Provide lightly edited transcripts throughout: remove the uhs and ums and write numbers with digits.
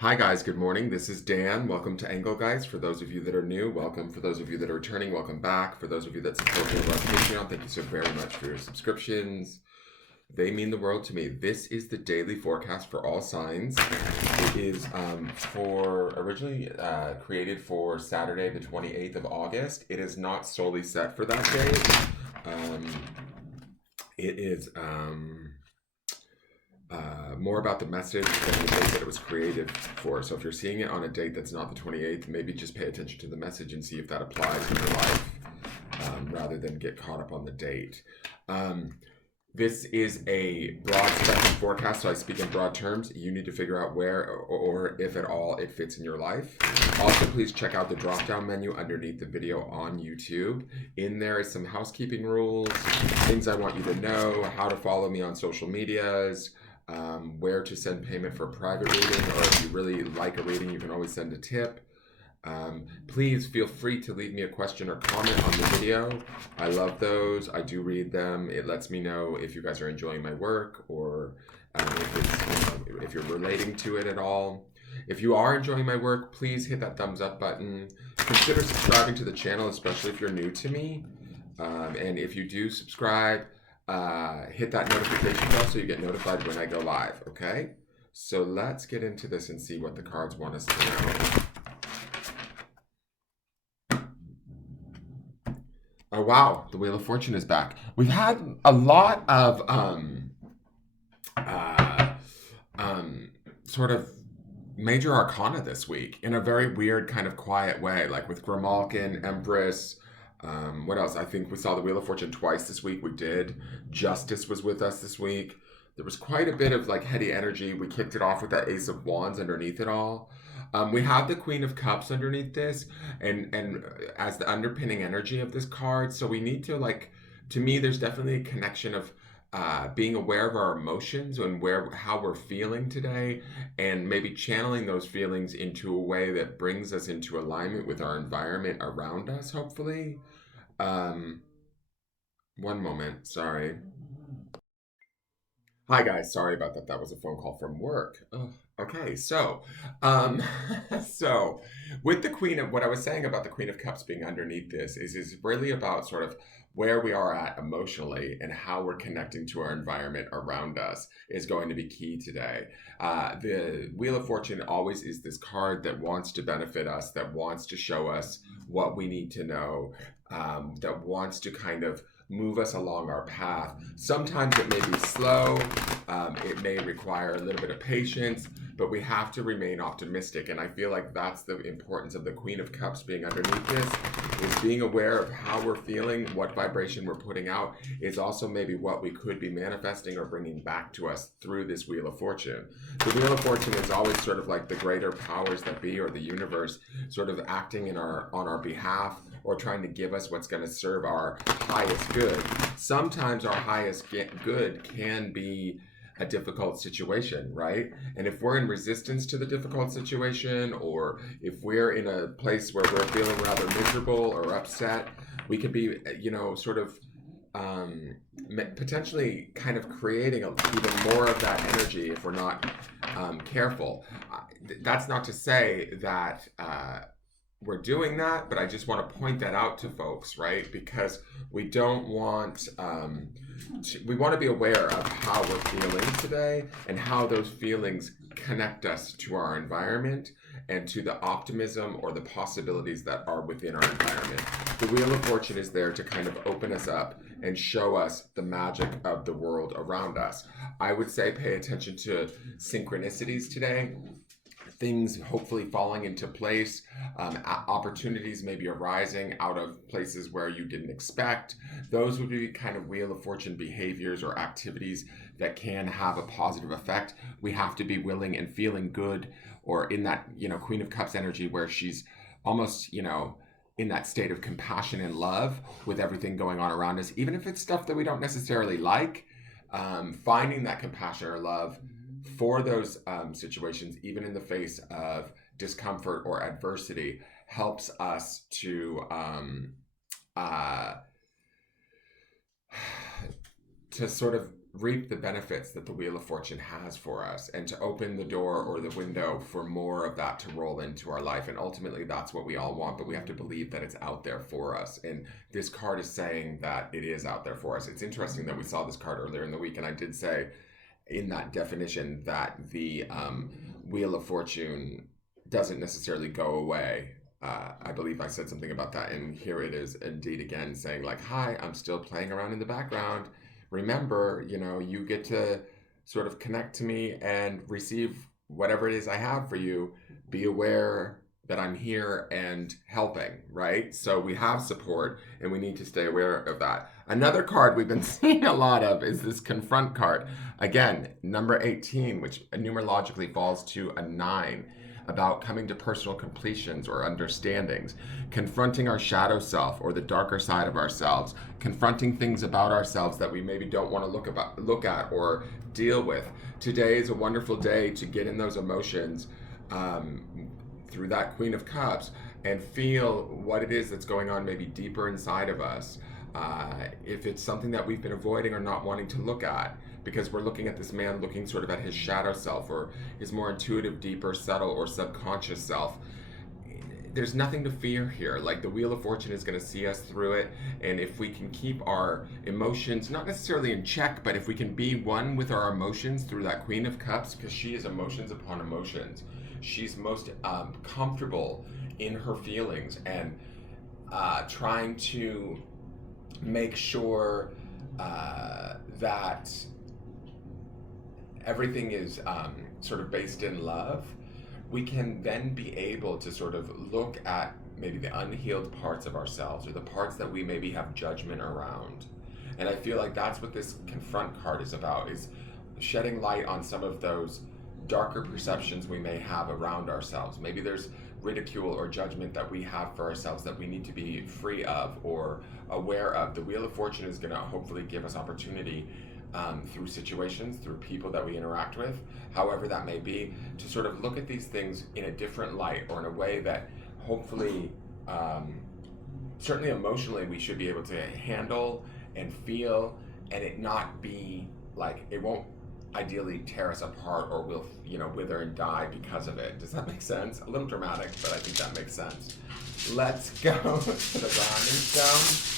Hi guys, good morning. This is Dan. Welcome to Engelgeist. For those of you that are new, welcome. For those of you that are returning, welcome back. For those of you that support me over on Patreon, thank you so very much for your subscriptions. They mean the world to me. This is the daily forecast for all signs. It is for originally created for Saturday, the 28th of August. It is not solely set for that day. It is more about the message than the date that it was created for. So if you're seeing it on a date that's not the 28th, maybe just pay attention to the message and see if that applies in your life rather than get caught up on the date. This is a broad spectrum forecast, so I speak in broad terms. You need to figure out where or if at all it fits in your life. Also, please check out the drop-down menu underneath the video on YouTube. In there is some housekeeping rules, things I want you to know, how to follow me on social medias, where to send payment for a private reading, or if you really like a reading, you can always send a tip. Please feel free to leave me a question or comment on the video. I love those. I do read them. It lets me know if you guys are enjoying my work or if you're relating to it at all. If you are enjoying my work, please hit that thumbs up button. Consider subscribing to the channel, especially if you're new to me. And if you do subscribe, hit that notification bell so you get notified when I go live, okay? So let's get into this and see what the cards want us to know. Oh wow, the Wheel of Fortune is back. We've had a lot of sort of major arcana this week in a very weird kind of quiet way, like with Grimalkin, Empress. What else? I think we saw the Wheel of Fortune twice this week. We did. Justice was with us this week. There was quite a bit of like heady energy. We kicked it off with that Ace of Wands underneath it all. We have the Queen of Cups underneath this, and as the underpinning energy of this card. So we need to to me, there's definitely a connection of being aware of our emotions and how we're feeling today, and maybe channeling those feelings into a way that brings us into alignment with our environment around us. Hopefully, one moment. Sorry. Hi guys, sorry about that. That was a phone call from work. Ugh. Okay, so, um, so with the Queen of what I was saying about the Queen of Cups being underneath this is really about sort of where we are at emotionally and how we're connecting to our environment around us is going to be key today. The Wheel of Fortune always is this card that wants to benefit us, that wants to show us what we need to know, that wants to kind of move us along our path. Sometimes it may be slow, it may require a little bit of patience, but we have to remain optimistic. And I feel like that's the importance of the Queen of Cups being underneath this, is being aware of how we're feeling, what vibration we're putting out. Is also maybe what we could be manifesting or bringing back to us through this Wheel of Fortune. The Wheel of Fortune is always sort of like the greater powers that be, or the universe sort of acting on our behalf, or trying to give us what's going to serve our highest good. Sometimes our highest good can be a difficult situation, right? And if we're in resistance to the difficult situation, or if we're in a place where we're feeling rather miserable or upset, we could be, sort of potentially kind of creating even more of that energy if we're not careful. That's not to say that we're doing that, but I just want to point that out to folks, right? Because we don't want we want to be aware of how we're feeling today and how those feelings connect us to our environment and to the optimism or the possibilities that are within our environment. The Wheel of Fortune is there to kind of open us up and show us the magic of the world around us. I would say pay attention to synchronicities today, things hopefully falling into place, opportunities maybe arising out of places where you didn't expect. Those would be kind of Wheel of Fortune behaviors or activities that can have a positive effect. We have to be willing and feeling good, or in that, Queen of Cups energy where she's almost, in that state of compassion and love with everything going on around us, even if it's stuff that we don't necessarily like, finding that compassion or love for those situations, even in the face of discomfort or adversity, helps us to sort of reap the benefits that the Wheel of Fortune has for us, and to open the door or the window for more of that to roll into our life. And ultimately, that's what we all want, but we have to believe that it's out there for us. And this card is saying that it is out there for us. It's interesting that we saw this card earlier in the week, and I did say in that definition that the Wheel of Fortune doesn't necessarily go away. I believe I said something about that, and here it is indeed again saying like, hi, I'm still playing around in the background. Remember, you get to sort of connect to me and receive whatever it is I have for you. Be aware that I'm here and helping, right? So we have support, and we need to stay aware of that. Another card we've been seeing a lot of is this Confront card. Again, number 18, which numerologically falls to a 9, about coming to personal completions or understandings, confronting our shadow self or the darker side of ourselves, confronting things about ourselves that we maybe don't want to look at or deal with. Today is a wonderful day to get in those emotions through that Queen of Cups and feel what it is that's going on maybe deeper inside of us. If it's something that we've been avoiding or not wanting to look at, because we're looking at this man looking sort of at his shadow self or his more intuitive, deeper, subtle, or subconscious self. There's nothing to fear here. Like, the Wheel of Fortune is going to see us through it, and if we can keep our emotions not necessarily in check, but if we can be one with our emotions through that Queen of Cups, because she is emotions upon emotions. She's most comfortable in her feelings and trying to make sure that everything is sort of based in love. We can then be able to sort of look at maybe the unhealed parts of ourselves or the parts that we maybe have judgment around. And I feel like that's what this Confront card is about, is shedding light on some of those darker perceptions we may have around ourselves. Maybe there's ridicule or judgment that we have for ourselves that we need to be free of or aware of. The Wheel of Fortune is going to hopefully give us opportunity through situations, through people that we interact with, however that may be, to sort of look at these things in a different light or in a way that hopefully, certainly emotionally, we should be able to handle and feel, and it not be like, it won't ideally tear us apart or we'll, wither and die because of it. Does that make sense? A little dramatic, but I think that makes sense. Let's go to the grounding stone.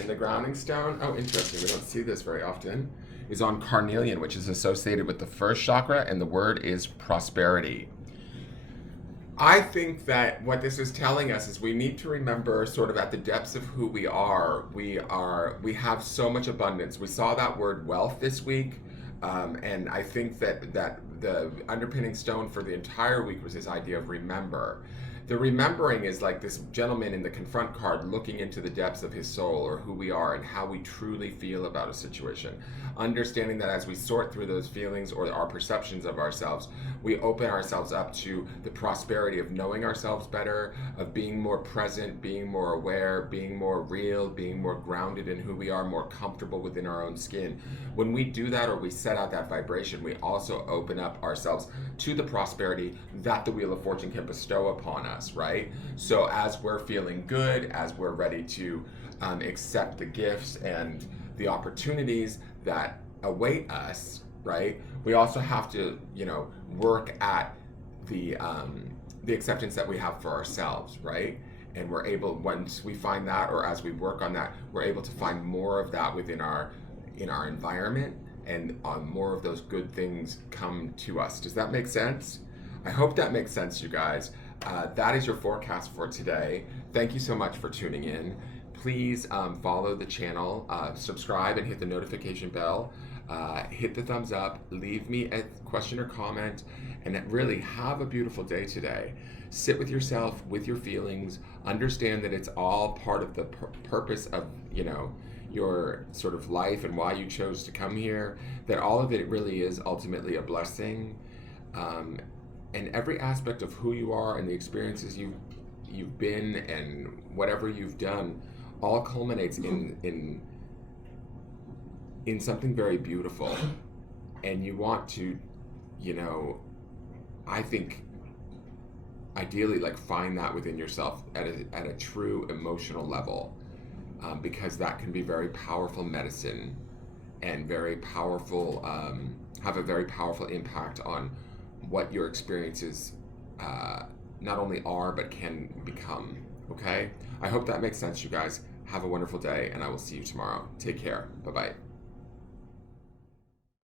In the grounding stone, oh, interesting, we don't see this very often, is on carnelian, which is associated with the first chakra, and the word is prosperity. I think that what this is telling us is we need to remember sort of at the depths of who we have so much abundance. We saw that word wealth this week, and I think that the underpinning stone for the entire week was this idea of remember. The remembering is like this gentleman in the Confront card looking into the depths of his soul or who we are and how we truly feel about a situation. Understanding that as we sort through those feelings or our perceptions of ourselves, we open ourselves up to the prosperity of knowing ourselves better, of being more present, being more aware, being more real, being more grounded in who we are, more comfortable within our own skin. When we do that or we set out that vibration, we also open up ourselves to the prosperity that the Wheel of Fortune can bestow upon us, right? So as we're feeling good, as we're ready to accept the gifts and the opportunities that await us, right? We also have to, work at the acceptance that we have for ourselves, right? And we're able, once we find that, or as we work on that, we're able to find more of that within our environment, and more of those good things come to us. Does that make sense? I hope that makes sense, you guys. That is your forecast for today. Thank you so much for tuning in. Please follow the channel, subscribe, and hit the notification bell. Hit the thumbs up, leave me a question or comment, and really have a beautiful day today. Sit with yourself, with your feelings, understand that it's all part of the purpose of, your sort of life and why you chose to come here, that all of it really is ultimately a blessing. And every aspect of who you are and the experiences you've been and whatever you've done all culminates in something very beautiful. And you want to, I think ideally like find that within yourself at a true emotional level. because that can be very powerful medicine and very powerful, have a very powerful impact on what your experiences not only are but can become. Okay? I hope that makes sense, you guys. Have a wonderful day, and I will see you tomorrow. Take care. Bye bye.